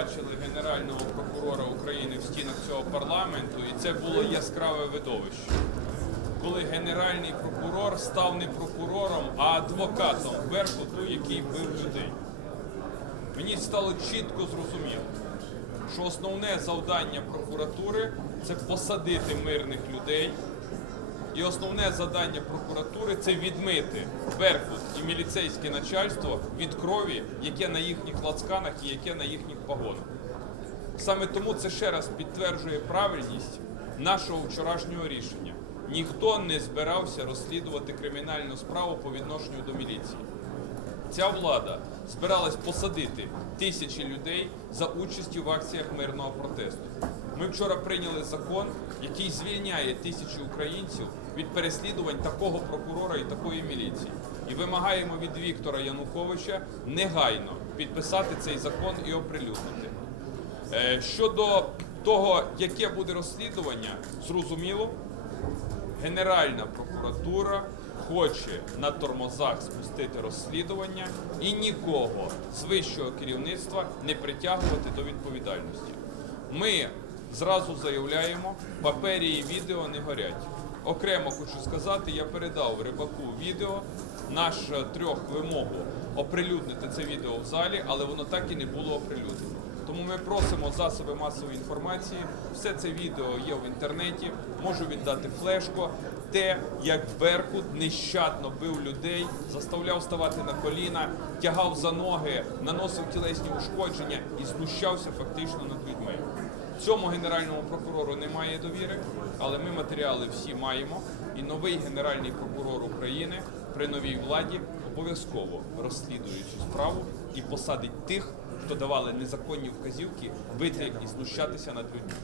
бачили генерального прокурора України в стінах цього парламенту, і це було яскраве видовище. Коли генеральний прокурор став не прокурором, а адвокатом Беркуту, який бив людей. Мені стало чітко зрозуміло, що основне завдання прокуратури це посадити мирних людей. І основне завдання прокуратури це відмити Беркут і міліцейське начальство від крові, яке на їхніх лацканах і яке на їхніх погонах. Саме тому це ще раз підтверджує правильність нашого вчорашнього рішення. Ніхто не збирався розслідувати кримінальну справу по відношенню до міліції. Ця влада збиралась посадити тисячі людей за участю в акціях мирного протесту. Ми вчора прийняли закон, який звільняє тисячі українців від переслідувань такого прокурора і такої міліції. І вимагаємо від Віктора Януковича негайно підписати цей закон і оприлюднити. Е, Щодо того, яке буде розслідування, зрозуміло, Генеральна прокуратура хоче на тормозах спустити розслідування і нікого з вищого керівництва не притягувати до відповідальності. Ми зразу заявляємо, папері і відео не горять. Окремо хочу сказати, я передав рибаку відео, наш е, трьох вимогу оприлюднити це відео в залі, але воно так і не було оприлюднено. Тому ми просимо засоби масової інформації. Все це відео є в інтернеті. Можу віддати флешку. Те, як Беркут нещадно бив людей, заставляв ставати на коліна, тягав за ноги, наносив тілесні ушкодження і знущався фактично над людьми. Цьому генеральному прокурору немає довіри, але ми матеріали всі маємо. І новий генеральний прокурор України при новій владі обов'язково розслідує цю справу і посадить тих, хто давали незаконні вказівки бити і знущатися над людьми.